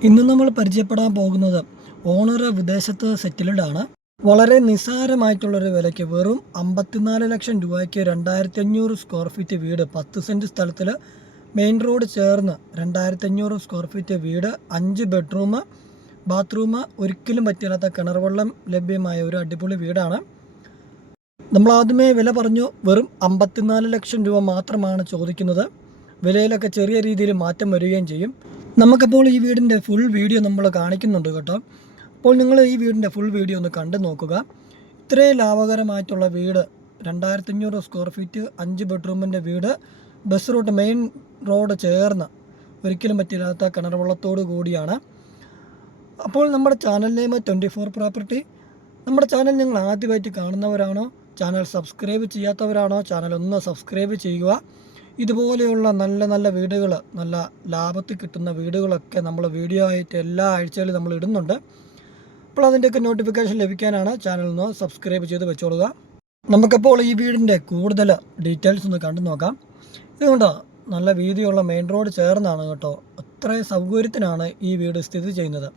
ഇന്ന് നമ്മൾ പരിചയപ്പെടാൻ പോകുന്നത് ഓണർ വിദേശത്ത് സെറ്റിൽഡ് ആണ്. വളരെ നിസ്സാരമായിട്ടുള്ളൊരു വിലയ്ക്ക് വെറും 54 ലക്ഷം രൂപയ്ക്ക് 2500 സ്ക്വയർ ഫീറ്റ് വീട്, 10 സെൻറ്റ് സ്ഥലത്തിൽ മെയിൻ റോഡ് ചേർന്ന് 2500 സ്ക്വയർ ഫീറ്റ് വീട്, 5 ബെഡ്റൂം, ബാത്റൂം, ഒരിക്കലും പറ്റില്ലാത്ത കിണർ വെള്ളം ലഭ്യമായ ഒരു അടിപൊളി വീടാണ്. നമ്മൾ ആദ്യമേ വില പറഞ്ഞു, വെറും 54 ലക്ഷം രൂപ മാത്രമാണ് ചോദിക്കുന്നത്. വിലയിലൊക്കെ ചെറിയ രീതിയിൽ മാറ്റം വരികയും ചെയ്യും. നമുക്കപ്പോൾ ഈ വീടിൻ്റെ ഫുൾ വീഡിയോ നമ്മൾ കാണിക്കുന്നുണ്ട് കേട്ടോ. അപ്പോൾ നിങ്ങൾ ഈ വീടിൻ്റെ ഫുൾ വീഡിയോ ഒന്ന് കണ്ടു നോക്കുക. ഇത്രയും ലാഭകരമായിട്ടുള്ള വീട്, 2500 സ്ക്വയർ ഫീറ്റ്, 5 ബെഡ്റൂമിൻ്റെ വീട്, ബസ് റൂട്ട് മെയിൻ റോഡ് ചേർന്ന് ഒരിക്കലും പറ്റില്ലാത്ത കിണർ വെള്ളത്തോടു കൂടിയാണ്. അപ്പോൾ നമ്മുടെ ചാനൽ നെയിം 24 പ്രോപ്പർട്ടി. നമ്മുടെ ചാനൽ നിങ്ങൾ ആദ്യമായിട്ട് കാണുന്നവരാണോ, ചാനൽ സബ്സ്ക്രൈബ് ചെയ്യാത്തവരാണോ, ചാനൽ ഒന്ന് സബ്സ്ക്രൈബ് ചെയ്യുക. ഇതുപോലെയുള്ള നല്ല നല്ല വീടുകൾ, നല്ല ലാഭത്തിൽ കിട്ടുന്ന വീടുകളൊക്കെ നമ്മൾ വീഡിയോ ആയിട്ട് എല്ലാ ആഴ്ചയിലും നമ്മൾ ഇടുന്നുണ്ട്. അപ്പോൾ അതിൻ്റെയൊക്കെ നോട്ടിഫിക്കേഷൻ ലഭിക്കാനാണ് ചാനൽ ഒന്ന് സബ്സ്ക്രൈബ് ചെയ്ത് വെച്ചോളുക. നമുക്കപ്പോൾ ഈ വീടിൻ്റെ കൂടുതൽ ഡീറ്റെയിൽസ് ഒന്ന് കണ്ടു നോക്കാം. ഇതുകൊണ്ടോ നല്ല വീതിയുള്ള മെയിൻ റോഡ് ചേർന്നാണ് കേട്ടോ. അത്രയും സൗകര്യത്തിനാണ് ഈ വീട് സ്ഥിതി ചെയ്യുന്നത്.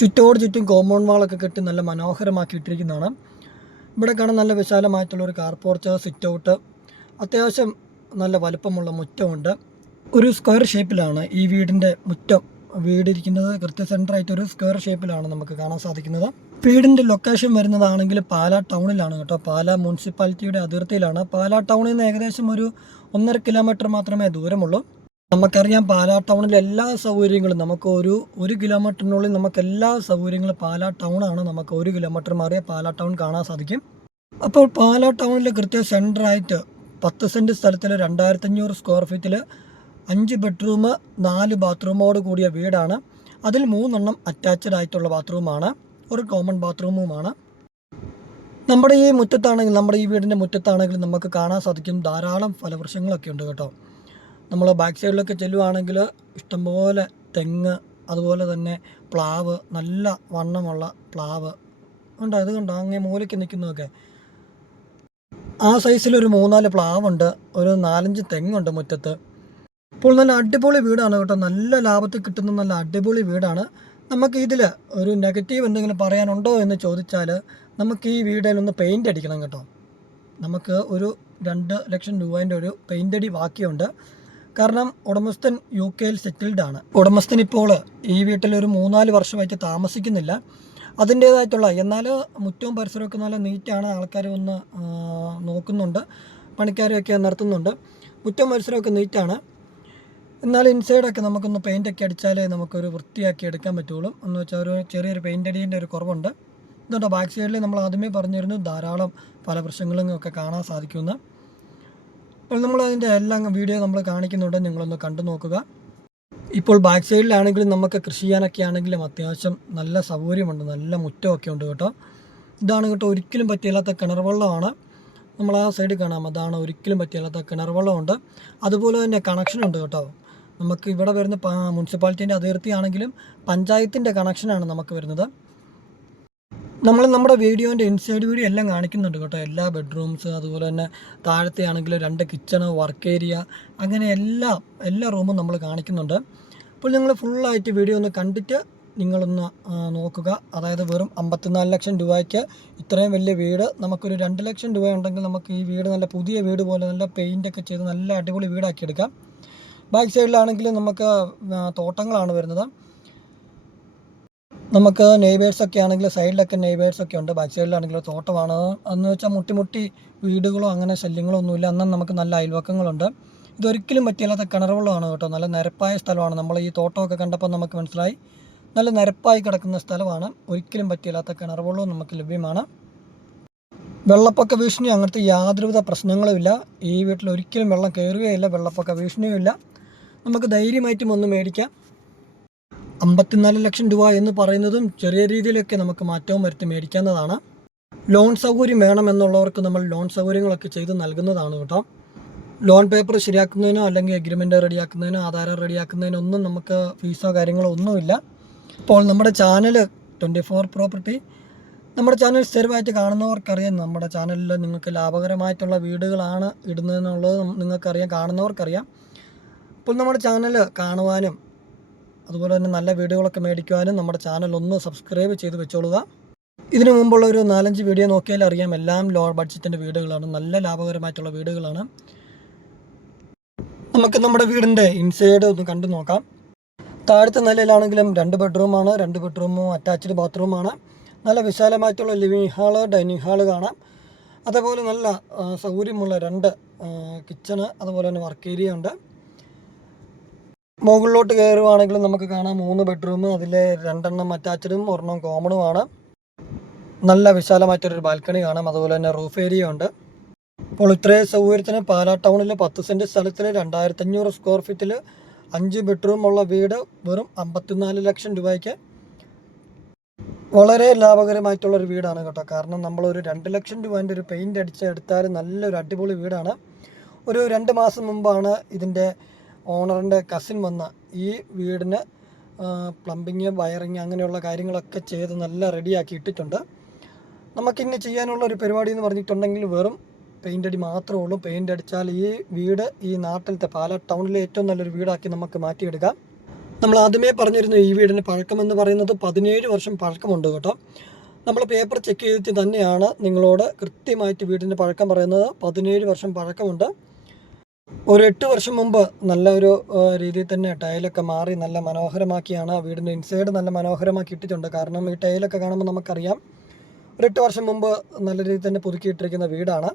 ചുറ്റോട് ചുറ്റും കോമ്പൗണ്ട് വാളൊക്കെ കെട്ടി നല്ല മനോഹരമാക്കി ഇട്ടിരിക്കുന്നതാണ്. ഇവിടെ കാണാൻ നല്ല വിശാലമായിട്ടുള്ളൊരു കാർ പോർച്ച്, സിറ്റ് ഔട്ട്, അത്യാവശ്യം നല്ല വലുപ്പമുള്ള മുറ്റമുണ്ട്. ഒരു സ്ക്വയർ ഷേപ്പിലാണ് ഈ വീടിൻ്റെ മുറ്റം വീടിരിക്കുന്നത്. കൃത്യ സെൻറ്ററായിട്ട് ഒരു സ്ക്വയർ ഷേപ്പിലാണ് നമുക്ക് കാണാൻ സാധിക്കുന്നത്. വീടിൻ്റെ ലൊക്കേഷൻ വരുന്നതാണെങ്കിൽ പാലാ ടൗണിലാണ് കേട്ടോ. പാലാ മുനിസിപ്പാലിറ്റിയുടെ അതിർത്തിയിലാണ്. പാലാ ടൗണിൽ നിന്ന് ഏകദേശം ഒരു 1.5 കിലോമീറ്റർ മാത്രമേ ദൂരമുള്ളൂ. നമുക്കറിയാം പാലാ ടൗണിലെ എല്ലാ സൗകര്യങ്ങളും നമുക്ക് ഒരു കിലോമീറ്ററിനുള്ളിൽ നമുക്ക് എല്ലാ സൗകര്യങ്ങളും പാലാ ടൗണാണ്. നമുക്ക് 1 കിലോമീറ്റർ മാറിയ പാലാ ടൗൺ കാണാൻ സാധിക്കും. അപ്പോൾ പാലാ ടൗണിൽ കൃത്യ സെൻറ്ററായിട്ട് 10 സെൻറ്റ് സ്ഥലത്തിൽ 2500 സ്ക്വയർ ഫീറ്റിൽ 5 ബെഡ്റൂം, 4 ബാത്റൂമോട് കൂടിയ വീടാണ്. അതിൽ 3 അറ്റാച്ച്ഡ് ആയിട്ടുള്ള ബാത്റൂമാണ്, ഒരു കോമൺ ബാത്റൂമുമാണ്. നമ്മുടെ ഈ വീടിൻ്റെ മുറ്റത്താണെങ്കിൽ നമുക്ക് കാണാൻ സാധിക്കും ധാരാളം ഫലവൃക്ഷങ്ങളൊക്കെ ഉണ്ട് കേട്ടോ. നമ്മൾ ബാക്ക് സൈഡിലൊക്കെ ചെല്ലുവാണെങ്കിൽ ഇഷ്ടംപോലെ തെങ്ങ്, അതുപോലെ തന്നെ പ്ലാവ്, നല്ല വണ്ണമുള്ള പ്ലാവ് ഉണ്ടോ. ഇത് കണ്ടോ, അങ്ങനെ മൂലയ്ക്ക് നിൽക്കുന്നതൊക്കെ. ആ സൈസിലൊരു 3-4 പ്ലാവുണ്ട്, ഒരു 4-5 തെങ്ങുണ്ട് മുറ്റത്ത്. ഇപ്പോൾ നല്ല അടിപൊളി വീടാണ് കേട്ടോ. നല്ല ലാഭത്തിൽ കിട്ടുന്ന നല്ല അടിപൊളി വീടാണ്. നമുക്ക് ഇതിൽ ഒരു നെഗറ്റീവ് എന്തെങ്കിലും പറയാനുണ്ടോ എന്ന് ചോദിച്ചാൽ, നമുക്ക് ഈ വീടിലൊന്ന് പെയിൻ്റ് അടിക്കണം കേട്ടോ. നമുക്ക് ഒരു 2 ലക്ഷം രൂപേൻ്റെ ഒരു പെയിൻ്റ് അടി ബാക്കിയുണ്ട്. കാരണം ഉടമസ്ഥൻ UK സെറ്റിൽഡ് ആണ്. ഉടമസ്ഥൻ ഇപ്പോൾ ഈ വീട്ടിൽ ഒരു 3-4 വർഷമായിട്ട് താമസിക്കുന്നില്ല. അതിൻ്റേതായിട്ടുള്ള, എന്നാൽ മുറ്റവും പരിസരമൊക്കെ നല്ല നീറ്റാണ്. ആൾക്കാർ വന്ന് നോക്കുന്നുണ്ട്, പണിക്കാരൊക്കെ നിർത്തുന്നുണ്ട്. മുറ്റവും പരിസരമൊക്കെ നീറ്റാണ്. എന്നാൽ ഇൻസൈഡൊക്കെ നമുക്കൊന്ന് പെയിൻ്റൊക്കെ അടിച്ചാലേ നമുക്കൊരു വൃത്തിയാക്കി എടുക്കാൻ പറ്റുള്ളൂ. എന്ന് വെച്ചാൽ ഒരു ചെറിയൊരു പെയിൻ്റ് അടിൻ്റെ ഒരു കുറവുണ്ട്. ഇതുകൊണ്ട് ബാക്ക് സൈഡിൽ നമ്മൾ ആദ്യമേ പറഞ്ഞിരുന്നു ധാരാളം പല വൃക്ഷങ്ങളും ഒക്കെ കാണാൻ സാധിക്കുന്ന. അപ്പോൾ നമ്മൾ അതിൻ്റെ എല്ലാം വീഡിയോ നമ്മൾ കാണിക്കുന്നുണ്ട്, നിങ്ങളൊന്ന് കണ്ടു നോക്കുക. ഇപ്പോൾ ബാക്ക് സൈഡിലാണെങ്കിലും നമുക്ക് കൃഷി ചെയ്യാനൊക്കെ ആണെങ്കിലും അത്യാവശ്യം നല്ല സൗകര്യമുണ്ട്, നല്ല മുറ്റമൊക്കെ ഉണ്ട് കേട്ടോ. ഇതാണ് കേട്ടോ ഒരിക്കലും പറ്റില്ലാത്ത കിണർ വെള്ളമാണ്. നമ്മൾ ആ സൈഡിൽ കാണാം, അതാണ് ഒരിക്കലും പറ്റില്ലാത്ത കിണർ വെള്ളമുണ്ട്. അതുപോലെ തന്നെ കണക്ഷനുണ്ട് കേട്ടോ. നമുക്ക് ഇവിടെ വരുന്ന മുനിസിപ്പാലിറ്റീൻ്റെ അതിർത്തി ആണെങ്കിലും പഞ്ചായത്തിൻ്റെ കണക്ഷനാണ് നമുക്ക് വരുന്നത്. നമ്മൾ നമ്മുടെ വീഡിയോൻ്റെ ഇൻസൈഡ് വീഡിയോ എല്ലാം കാണിക്കുന്നുണ്ട് കേട്ടോ. എല്ലാ ബെഡ്റൂംസ്, അതുപോലെ തന്നെ താഴത്തെ ആണെങ്കിൽ 2 കിച്ചണ്, വർക്ക് ഏരിയ, അങ്ങനെ എല്ലാ റൂമും നമ്മൾ കാണിക്കുന്നുണ്ട്. അപ്പോൾ നിങ്ങൾ ഫുള്ളായിട്ട് വീഡിയോ ഒന്ന് കണ്ടിട്ട് നിങ്ങളൊന്ന് നോക്കുക. അതായത് വെറും 54 ലക്ഷം രൂപയ്ക്ക് ഇത്രയും വലിയ വീട്, നമുക്കൊരു 2 ലക്ഷം രൂപ ഉണ്ടെങ്കിൽ നമുക്ക് ഈ വീട് നല്ല പുതിയ വീട് പോലെ നല്ല പെയിൻ്റൊക്കെ ചെയ്ത് നല്ല അടിപൊളി വീടാക്കി എടുക്കാം. ബാക്ക് സൈഡിലാണെങ്കിൽ നമുക്ക് തോട്ടങ്ങളാണ് വരുന്നത്. നമുക്ക് നെയ്ബേഴ്സൊക്കെ ആണെങ്കിൽ സൈഡിലൊക്കെ നെയ്ബേഴ്സൊക്കെ ഉണ്ട്. ബാക്ക് സൈഡിലാണെങ്കിൽ തോട്ടമാണ്. എന്ന് വെച്ചാൽ മുട്ടി വീടുകളോ അങ്ങനെ ശല്യങ്ങളോ ഒന്നുമില്ല. എന്നാൽ നമുക്ക് നല്ല അയൽവക്കങ്ങളുണ്ട്. ഇതൊരിക്കലും പറ്റില്ലാത്ത കിണർ വെള്ളമാണ് കേട്ടോ. നല്ല നിരപ്പായ സ്ഥലമാണ്. നമ്മൾ ഈ തോട്ടമൊക്കെ കണ്ടപ്പോൾ നമുക്ക് മനസ്സിലായി, നല്ല നിരപ്പായി കിടക്കുന്ന സ്ഥലമാണ്. ഒരിക്കലും പറ്റില്ലാത്ത കിണർ വെള്ളവും നമുക്ക് ലഭ്യമാണ്. വെള്ളപ്പൊക്ക ഭീഷണി അങ്ങനത്തെ യാതൊരുവിധ പ്രശ്നങ്ങളുമില്ല. ഈ വീട്ടിൽ ഒരിക്കലും വെള്ളം കയറുകയില്ല, വെള്ളപ്പൊക്ക ഭീഷണിയുമില്ല. നമുക്ക് ധൈര്യമായിട്ടും ഒന്ന് മേടിക്കാം. 54 ലക്ഷം രൂപ എന്ന് പറയുന്നതും ചെറിയ രീതിയിലൊക്കെ നമുക്ക് മാറ്റവും വരുത്തി മേടിക്കാവുന്നതാണ്. ലോൺ സൗകര്യം വേണമെന്നുള്ളവർക്ക് നമ്മൾ ലോൺ സൗകര്യങ്ങളൊക്കെ ചെയ്ത് നൽകുന്നതാണ് കേട്ടോ. ലോൺ പേപ്പർ ശരിയാക്കുന്നതിനോ അല്ലെങ്കിൽ എഗ്രിമെൻ്റ് റെഡിയാക്കുന്നതിനോ ആധാരം റെഡിയാക്കുന്നതിനോ ഒന്നും നമുക്ക് ഫീസോ കാര്യങ്ങളോ ഒന്നുമില്ല. അപ്പോൾ നമ്മുടെ ചാനൽ 24 പ്രോപ്പർട്ടി, നമ്മുടെ ചാനൽ സ്ഥിരമായിട്ട് കാണുന്നവർക്കറിയാം. നമ്മുടെ ചാനലിൽ നിങ്ങൾക്ക് ലാഭകരമായിട്ടുള്ള വീടുകളാണ് ഇടുന്നതെന്നുള്ളത് നിങ്ങൾക്കറിയാം, കാണുന്നവർക്കറിയാം. അപ്പോൾ നമ്മുടെ ചാനൽ കാണുവാനും അതുപോലെ തന്നെ നല്ല വീഡിയോകളൊക്കെ മേടിക്കുവാനും നമ്മുടെ ചാനൽ ഒന്ന് സബ്സ്ക്രൈബ് ചെയ്ത് വെച്ചോളുക. ഇതിനു മുമ്പുള്ള ഒരു 4-5 വീഡിയോ നോക്കിയാൽ അറിയാം, എല്ലാം ലോ ബഡ്ജറ്റിൻ്റെ വീടുകളാണ്, നല്ല ലാഭകരമായിട്ടുള്ള വീടുകളാണ്. നമുക്ക് നമ്മുടെ വീടിൻ്റെ ഇൻസൈഡ് ഒന്ന് കണ്ടു നോക്കാം. താഴത്തെ നിലയിലാണെങ്കിലും 2 ബെഡ്റൂമാണ്, 2 ബെഡ്റൂമും അറ്റാച്ച്ഡ് ബാത്റൂമാണ്. നല്ല വിശാലമായിട്ടുള്ള ലിവിങ് ഹാള്, ഡൈനിങ് ഹാള് കാണാം. അതേപോലെ നല്ല സൗകര്യമുള്ള 2 കിച്ചണ്, അതുപോലെ തന്നെ വർക്ക് ഏരിയ ഉണ്ട്. മുകളിലോട്ട് കയറുവാണെങ്കിലും നമുക്ക് കാണാം 3 ബെഡ്റൂം, അതിൽ 2 അറ്റാച്ച്ഡും 1 കോമണുമാണ്. നല്ല വിശാലമായിട്ടൊരു ബാൽക്കണി കാണാം, അതുപോലെ തന്നെ റൂഫ് ഏരിയ ഉണ്ട്. അപ്പോൾ ഇത്രയും സൗകര്യത്തിന് പാലാ ടൗണിൽ 10 സെൻറ്റ് സ്ഥലത്തിൽ 2500 സ്ക്വയർ ഫീറ്റിൽ 5 ബെഡ്റൂമുള്ള വീട് വെറും 54 ലക്ഷം രൂപയ്ക്ക് വളരെ ലാഭകരമായിട്ടുള്ളൊരു വീടാണ് കേട്ടോ. കാരണം നമ്മളൊരു 2 ലക്ഷം രൂപേൻ്റെ ഒരു പെയിൻ്റ് അടിച്ചെടുത്താൽ നല്ലൊരു അടിപൊളി വീടാണ്. ഒരു 2 മാസം മുമ്പാണ് ഇതിൻ്റെ ഓണറിൻ്റെ കസിൻ വന്ന ഈ വീടിന് പ്ലംബിങ്, വയറിങ് അങ്ങനെയുള്ള കാര്യങ്ങളൊക്കെ ചെയ്ത് നല്ല റെഡിയാക്കി ഇട്ടിട്ടുണ്ട്. നമുക്കിനി ചെയ്യാനുള്ള ഒരു പരിപാടി എന്ന് പറഞ്ഞിട്ടുണ്ടെങ്കിൽ വെറും പെയിൻ്റ് അടി മാത്രമേ ഉള്ളൂ. പെയിൻ്റ് അടിച്ചാൽ ഈ വീട് ഈ നാട്ടിലത്തെ പാലാ ടൗണിലെ ഏറ്റവും നല്ലൊരു വീടാക്കി നമുക്ക് മാറ്റിയെടുക്കാം. നമ്മൾ ആദ്യമേ പറഞ്ഞിരുന്നു, ഈ വീടിന് പഴക്കമെന്ന് പറയുന്നത് 17 വർഷം പഴക്കമുണ്ട് കേട്ടോ. നമ്മൾ പേപ്പർ ചെക്ക് ചെയ്തിട്ട് തന്നെയാണ് നിങ്ങളോട് കൃത്യമായിട്ട് വീടിൻ്റെ പഴക്കം പറയുന്നത്. 17 വർഷം പഴക്കമുണ്ട്. ഒരു 8 വർഷം മുമ്പ് നല്ലൊരു രീതിയിൽ തന്നെ ടൈലൊക്കെ മാറി നല്ല മനോഹരമാക്കിയാണ് വീടിൻ്റെ ഇൻസൈഡ് നല്ല മനോഹരമാക്കി ഇട്ടിട്ടുണ്ട്. കാരണം ഈ ടൈലൊക്കെ കാണുമ്പോൾ നമുക്കറിയാം ഒരു 8 വർഷം മുമ്പ് നല്ല രീതിയിൽ തന്നെ പുതുക്കിയിട്ടിരിക്കുന്ന വീടാണ്.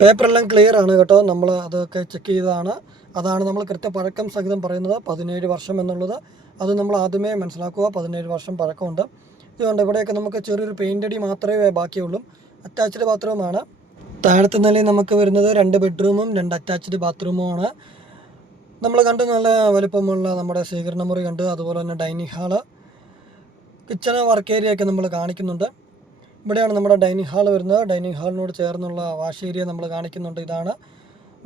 പേപ്പറെല്ലാം ക്ലിയർ ആണ് കേട്ടോ. നമ്മൾ അതൊക്കെ ചെക്ക് ചെയ്തതാണ്. അതാണ് നമ്മൾ കൃത്യപഴക്കം സഹിതം പറയുന്നത് 17 വർഷം എന്നുള്ളത്. അത് നമ്മൾ ആദ്യമേ മനസ്സിലാക്കുക. 17 വർഷം പഴക്കമുണ്ട്. ഇതുകൊണ്ട് ഇവിടെയൊക്കെ നമുക്ക് ചെറിയൊരു പെയിൻ്റ് അടി മാത്രമേ ബാക്കിയുള്ളൂ. അറ്റാച്ച്ഡ് ബാത്റൂമാണ്. താഴത്തെ നിലയിൽ നമുക്ക് വരുന്നത് 2 ബെഡ്റൂമും 2 അറ്റാച്ച്ഡ് ബാത്റൂമുമാണ്. നമ്മൾ കണ്ട് നല്ല വലുപ്പമുള്ള നമ്മുടെ സ്വീകരണ മുറി കണ്ട്, അതുപോലെ തന്നെ dining hall, kitchen, work area ഒക്കെ നമ്മൾ കാണിക്കുന്നുണ്ട്. ഇവിടെയാണ് നമ്മുടെ ഡൈനിങ് ഹാൾ വരുന്നത്. ഡൈനിങ് ഹാളിനോട് ചേർന്നുള്ള വാഷ് ഏരിയ നമ്മൾ കാണിക്കുന്നുണ്ട്. ഇതാണ്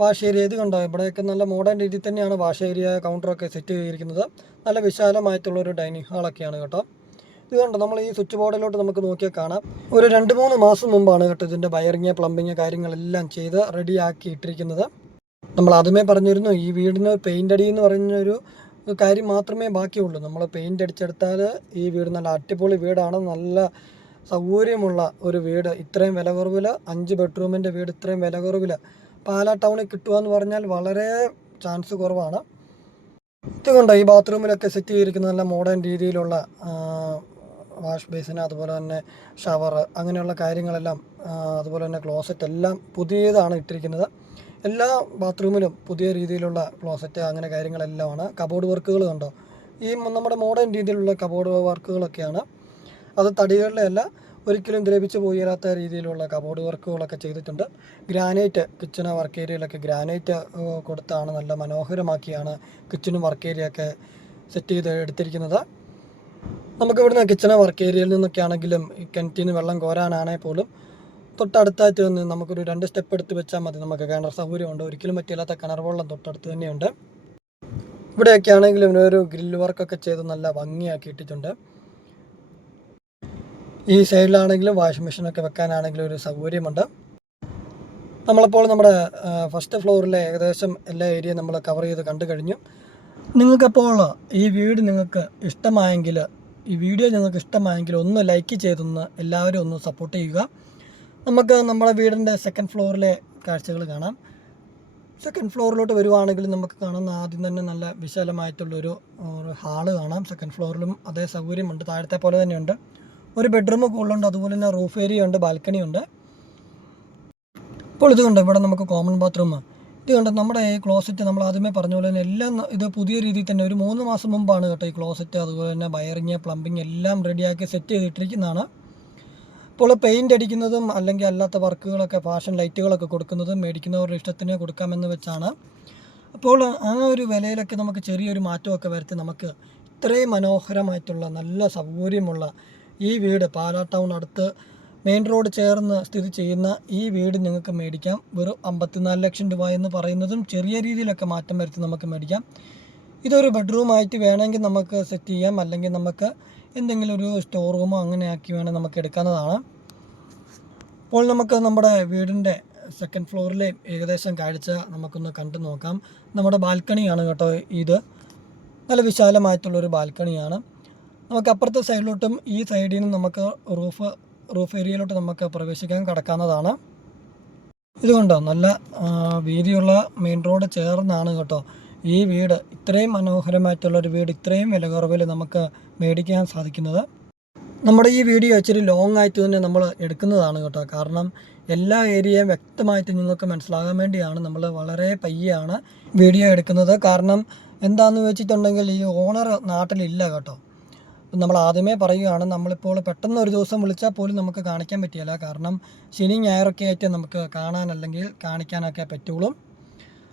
വാഷ് ഏരിയ. ഇത് കണ്ടോ, ഇവിടെയൊക്കെ നല്ല മോഡേൺ രീതിയിൽ തന്നെയാണ് വാഷ് ഏരിയ, കൗണ്ടറൊക്കെ സെറ്റ് ചെയ്തിരിക്കുന്നത്. നല്ല വിശാലമായിട്ടുള്ളൊരു ഡൈനിങ് ഹാളൊക്കെയാണ് കേട്ടോ. ഇത് കണ്ടോ, നമ്മൾ ഈ സ്വിച്ച് ബോർഡിലോട്ട് നമുക്ക് നോക്കിയാൽ കാണാം. ഒരു 2-3 മാസം മുമ്പാണ് കേട്ടോ ഇതിൻ്റെ വയറിങ്, പ്ലംബിങ് കാര്യങ്ങളെല്ലാം ചെയ്ത് റെഡിയാക്കി ഇട്ടിരിക്കുന്നത്. നമ്മൾ ആദ്യമേ പറഞ്ഞിരുന്നു, ഈ വീടിന് പെയിൻ്റ് അടി എന്ന് പറഞ്ഞൊരു കാര്യം മാത്രമേ ബാക്കിയുള്ളൂ. നമ്മൾ പെയിൻ്റ് അടിച്ചെടുത്താൽ ഈ വീട് നല്ല അടിപൊളി വീടാണ്. നല്ല സൗകര്യമുള്ള ഒരു വീട്. ഇത്രയും വില കുറവിൽ 5 ബെഡ്റൂമിൻ്റെ വീട് ഇത്രയും വില കുറവിൽ പാലാ ടൗണിൽ കിട്ടുക എന്ന് പറഞ്ഞാൽ വളരെ ചാൻസ് കുറവാണ്. ഇതുകൊണ്ട് ഈ ബാത്റൂമിലൊക്കെ സെറ്റ് ചെയ്തിരിക്കുന്ന നല്ല മോഡേൺ രീതിയിലുള്ള വാഷ് ബേസിന്, അതുപോലെ തന്നെ ഷവർ, അങ്ങനെയുള്ള കാര്യങ്ങളെല്ലാം, അതുപോലെ തന്നെ ക്ലോസറ്റ് എല്ലാം പുതിയതാണ് ഇട്ടിരിക്കുന്നത്. എല്ലാ ബാത്റൂമിലും പുതിയ രീതിയിലുള്ള ക്ലോസറ്റ് അങ്ങനെ കാര്യങ്ങളെല്ലാമാണ്. കബോർഡ് വർക്കുകൾ കണ്ടോ, ഈ നമ്മുടെ മോഡേൺ രീതിയിലുള്ള കബോർഡ് വർക്കുകളൊക്കെയാണ്. അത് തടികളിലെ അല്ല, ഒരിക്കലും ദ്രവിച്ച് പോയിരാത്ത രീതിയിലുള്ള കബോർഡ് വർക്കുകളൊക്കെ ചെയ്തിട്ടുണ്ട്. ഗ്രാനൈറ്റ്, കിച്ചണ് വർക്ക് ഏരിയയിലൊക്കെ ഗ്രാനൈറ്റ് കൊടുത്താണ് നല്ല മനോഹരമാക്കിയാണ് കിച്ചണും വർക്ക് ഏരിയ ഒക്കെ സെറ്റ് ചെയ്ത് എടുത്തിരിക്കുന്നത്. നമുക്കിവിടുന്ന് കിച്ചണ് വർക്ക് ഏരിയയിൽ നിന്നൊക്കെ ആണെങ്കിലും കിണറ്റിൽ നിന്ന് വെള്ളം കോരാനാണെങ്കിൽ പോലും തൊട്ടടുത്തായിട്ട് നിന്ന് നമുക്കൊരു 2 സ്റ്റെപ്പ് എടുത്ത് വെച്ചാൽ മതി. നമുക്ക് കിണർ സൗകര്യമുണ്ട്. ഒരിക്കലും പറ്റില്ലാത്ത കിണർ വെള്ളം തൊട്ടടുത്ത് തന്നെയുണ്ട്. ഇവിടെയൊക്കെ ആണെങ്കിലും ഒരു ഗ്രില്ല് വർക്കൊക്കെ ചെയ്ത് നല്ല ഭംഗിയാക്കി ഇട്ടിട്ടുണ്ട്. ഈ സൈഡിലാണെങ്കിലും വാഷിംഗ് മെഷീനൊക്കെ വെക്കാനാണെങ്കിലും ഒരു സൗകര്യമുണ്ട്. നമ്മളിപ്പോൾ നമ്മുടെ ഫസ്റ്റ് ഫ്ലോറിലെ ഏകദേശം എല്ലാ ഏരിയ നമ്മൾ കവർ ചെയ്ത് കണ്ടു കഴിഞ്ഞു. നിങ്ങൾക്കപ്പോൾ ഈ വീട് നിങ്ങൾക്ക് ഇഷ്ടമായെങ്കിൽ, ഈ വീഡിയോ നിങ്ങൾക്ക് ഇഷ്ടമായെങ്കിൽ ഒന്ന് ലൈക്ക് ചെയ്തൊന്ന് എല്ലാവരും ഒന്ന് സപ്പോർട്ട് ചെയ്യുക. നമുക്ക് നമ്മുടെ വീടിൻ്റെ സെക്കൻഡ് ഫ്ലോറിലെ കാഴ്ചകൾ കാണാം. സെക്കൻഡ് ഫ്ലോറിലോട്ട് വരുവാണെങ്കിൽ നമുക്ക് കാണുന്ന ആദ്യം തന്നെ നല്ല വിശാലമായിട്ടുള്ളൊരു ഹാള് കാണാം. സെക്കൻഡ് ഫ്ലോറിലും അതേ സൗകര്യമുണ്ട്, താഴത്തെ പോലെ തന്നെയുണ്ട്. ഒരു ബെഡ്റൂം കൂടുതലുണ്ട്, അതുപോലെ തന്നെ റൂഫ് ഏരിയ ഉണ്ട്, ബാൽക്കണി ഉണ്ട്. ഇപ്പോൾ ഇത് കണ്ടോ, ഇവിടെ നമുക്ക് കോമൺ ബാത്റൂം. ഇത് കണ്ടോ, നമ്മുടെ ഈ ക്ലോസറ്റ് നമ്മൾ ആദ്യമേ പറഞ്ഞ പോലെ തന്നെ എല്ലാം ഇത് പുതിയ രീതിയിൽ തന്നെ ഒരു 3 മാസം മുമ്പാണ് കേട്ടോ ഈ ക്ലോസറ്റ്, അതുപോലെ തന്നെ വയറിങ്, പ്ലംബിങ് എല്ലാം റെഡിയാക്കി സെറ്റ് ചെയ്തിട്ടിരിക്കുന്നതാണ്. ഇപ്പോൾ പെയിൻ്റ് അടിക്കുന്നതും അല്ലെങ്കിൽ അല്ലാത്ത വർക്കുകളൊക്കെ, ഫാഷൻ ലൈറ്റുകളൊക്കെ കൊടുക്കുന്നതും മേടിക്കുന്നവരുടെ ഇഷ്ടത്തിന് കൊടുക്കാമെന്ന് വെച്ചാണ്. അപ്പോൾ ആ ഒരു വിലയിലൊക്കെ നമുക്ക് ചെറിയൊരു മാറ്റമൊക്കെ വരുത്തി നമുക്ക് ഇത്രയും മനോഹരമായിട്ടുള്ള നല്ല സൗകര്യമുള്ള ഈ വീട് പാലാ ടൗൺ അടുത്ത് മെയിൻ റോഡ് ചേർന്ന് സ്ഥിതി ചെയ്യുന്ന ഈ വീട് നിങ്ങൾക്ക് മേടിക്കാം. വെറും 54 ലക്ഷം രൂപ എന്ന് പറയുന്നതും ചെറിയ രീതിയിലൊക്കെ മാറ്റം വരുത്തി നമുക്ക് മേടിക്കാം. ഇതൊരു ബെഡ്റൂമായിട്ട് വേണമെങ്കിൽ നമുക്ക് സെറ്റ് ചെയ്യാം, അല്ലെങ്കിൽ നമുക്ക് എന്തെങ്കിലും ഒരു സ്റ്റോർ റൂമോ അങ്ങനെ ആക്കി വേണമെങ്കിൽ നമുക്ക് എടുക്കാവുന്നതാണ്. അപ്പോൾ നമുക്ക് നമ്മുടെ വീടിൻ്റെ സെക്കൻഡ് ഫ്ലോറിലെ ഏകദേശം കാഴ്ച നമുക്കൊന്ന് കണ്ടു നോക്കാം. നമ്മുടെ ബാൽക്കണിയാണ് കേട്ടോ ഇത്. നല്ല വിശാലമായിട്ടുള്ളൊരു ബാൽക്കണിയാണ്. നമുക്ക് അപ്പുറത്തെ സൈഡിലോട്ടും ഈ സൈഡിൽ നിന്നും നമുക്ക് റൂഫ് ഏരിയയിലോട്ട് നമുക്ക് പ്രവേശിക്കാൻ കടക്കാവുന്നതാണ്. ഇതുകൊണ്ടോ നല്ല വീതിയുള്ള മെയിൻ റോഡ് ചേർന്നാണ് കേട്ടോ ഈ വീട്, ഇത്രയും മനോഹരമായിട്ടുള്ളൊരു വീട് ഇത്രയും വില കുറവിൽ നമുക്ക് മേടിക്കാൻ സാധിക്കുന്നത്. നമ്മുടെ ഈ വീഡിയോ ഇച്ചിരി ലോങ് ആയിട്ട് തന്നെ നമ്മൾ എടുക്കുന്നതാണ് കേട്ടോ. കാരണം എല്ലാ ഏരിയയും വ്യക്തമായിട്ട് നിങ്ങൾക്ക് മനസ്സിലാകാൻ വേണ്ടിയാണ് നമ്മൾ വളരെ പയ്യാണ് വീഡിയോ എടുക്കുന്നത്. കാരണം എന്താണെന്ന് വെച്ചിട്ടുണ്ടെങ്കിൽ ഈ ഓണർ നാട്ടിലില്ല കേട്ടോ. നമ്മൾ ആദ്യമേ പറയുകയാണ്, നമ്മളിപ്പോൾ പെട്ടെന്ന് ഒരു ദിവസം വിളിച്ചാൽ പോലും നമുക്ക് കാണിക്കാൻ പറ്റില്ല. കാരണം ശനി ഞായറൊക്കെ ആയിട്ട് നമുക്ക് കാണാൻ അല്ലെങ്കിൽ കാണിക്കാനൊക്കെ പറ്റുള്ളൂ.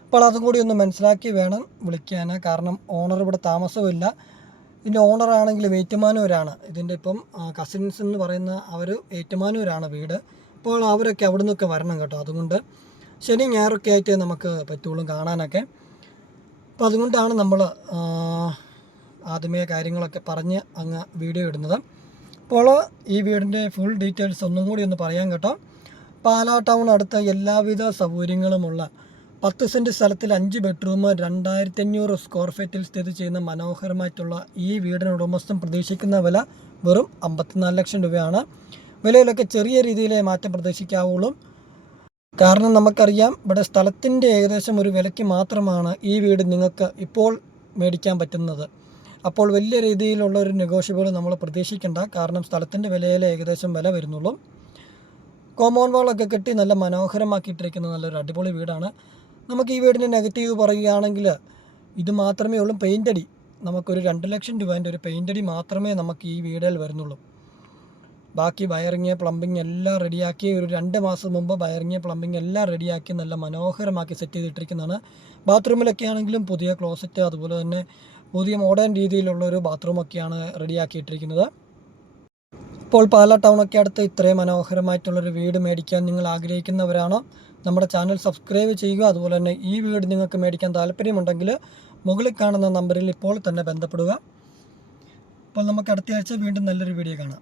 അപ്പോൾ അതും കൂടി ഒന്ന് മനസ്സിലാക്കി വേണം വിളിക്കാൻ. കാരണം ഓണർ ഇവിടെ താമസമില്ല. ഇതിൻ്റെ ഓണറാണെങ്കിൽ ഏറ്റുമാനൂരാണ്. ഇതിൻ്റെ ഇപ്പം കസിൻസ് എന്ന് പറയുന്ന അവർ ഏറ്റുമാനൂരാണ് വീട്. അപ്പോൾ അവരൊക്കെ അവിടെ നിന്നൊക്കെ വരണം കേട്ടോ. അതുകൊണ്ട് ശനി ഞായറൊക്കെ ആയിട്ട് നമുക്ക് പറ്റുള്ളൂ കാണാനൊക്കെ. അപ്പോൾ അതുകൊണ്ടാണ് നമ്മൾ ആദ്യമേ കാര്യങ്ങളൊക്കെ പറഞ്ഞ് അങ്ങ് വീഡിയോ ഇടുന്നത്. അപ്പോൾ ഈ വീടിൻ്റെ ഫുൾ ഡീറ്റെയിൽസ് ഒന്നും കൂടി ഒന്ന് പറയാം കേട്ടോ. പാലാ ടൗൺ അടുത്ത എല്ലാവിധ സൗകര്യങ്ങളുമുള്ള 10 സെൻറ്റ് സ്ഥലത്തിൽ 5 ബെഡ്റൂം 2500 സ്ക്വയർ ഫീറ്റിൽ സ്ഥിതി ചെയ്യുന്ന മനോഹരമായിട്ടുള്ള ഈ വീടിന് ഉടമസ്ഥൻ പ്രതീക്ഷിക്കുന്ന വില വെറും 54 ലക്ഷം രൂപയാണ്. വിലയിലൊക്കെ ചെറിയ രീതിയിലേ മാറ്റം പ്രതീക്ഷിക്കാവുള്ളൂ. കാരണം നമുക്കറിയാം ഇവിടെ സ്ഥലത്തിൻ്റെ ഏകദേശം ഒരു വിലയ്ക്ക് മാത്രമാണ് ഈ വീട് നിങ്ങൾക്ക് ഇപ്പോൾ മേടിക്കാൻ പറ്റുന്നത്. അപ്പോൾ വലിയ രീതിയിലുള്ള ഒരു നെഗോഷ്യബിൾ നമ്മൾ പ്രതീക്ഷിക്കേണ്ട. കാരണം സ്ഥലത്തിൻ്റെ വിലയിലെ ഏകദേശം വില വരുന്നുള്ളൂ. കോമ്പൗണ്ട് വാളൊക്കെ കെട്ടി നല്ല മനോഹരമാക്കിയിട്ടിരിക്കുന്ന നല്ലൊരു അടിപൊളി വീടാണ്. നമുക്ക് ഈ വീടിൻ്റെ നെഗറ്റീവ് പറയുകയാണെങ്കിൽ ഇത് മാത്രമേ ഉള്ളൂ. പെയിൻ്റ് അടി നമുക്കൊരു 2 ലക്ഷം രൂപേൻ്റെ ഒരു പെയിൻ്റ് അടി മാത്രമേ നമുക്ക് ഈ വീടിൽ വരുന്നുള്ളൂ. ബാക്കി വയറിങ് പ്ലംബിങ് എല്ലാം റെഡിയാക്കി ഒരു 2 മാസം മുമ്പ് വയറിങ് പ്ലംബിങ് എല്ലാം റെഡിയാക്കി നല്ല മനോഹരമാക്കി സെറ്റ് ചെയ്തിട്ടിരിക്കുന്നതാണ്. ബാത്റൂമിലൊക്കെ ആണെങ്കിലും പുതിയ ക്ലോസറ്റ്, അതുപോലെ തന്നെ പുതിയ മോഡേൺ രീതിയിലുള്ളൊരു ബാത്റൂമൊക്കെയാണ് റെഡിയാക്കിയിട്ടിരിക്കുന്നത്. ഇപ്പോൾ പാലാ ടൗണൊക്കെ അടുത്ത് ഇത്രയും മനോഹരമായിട്ടുള്ളൊരു വീട് മേടിക്കാൻ നിങ്ങൾ ആഗ്രഹിക്കുന്നവരാണോ? നമ്മുടെ ചാനൽ സബ്സ്ക്രൈബ് ചെയ്യുക. അതുപോലെ തന്നെ ഈ വീട് നിങ്ങൾക്ക് മേടിക്കാൻ താല്പര്യമുണ്ടെങ്കിൽ മുകളിൽ കാണുന്ന നമ്പറിൽ ഇപ്പോൾ തന്നെ ബന്ധപ്പെടുക. അപ്പോൾ നമുക്ക് അടുത്ത ആഴ്ച വീണ്ടും നല്ലൊരു വീഡിയോ കാണാം.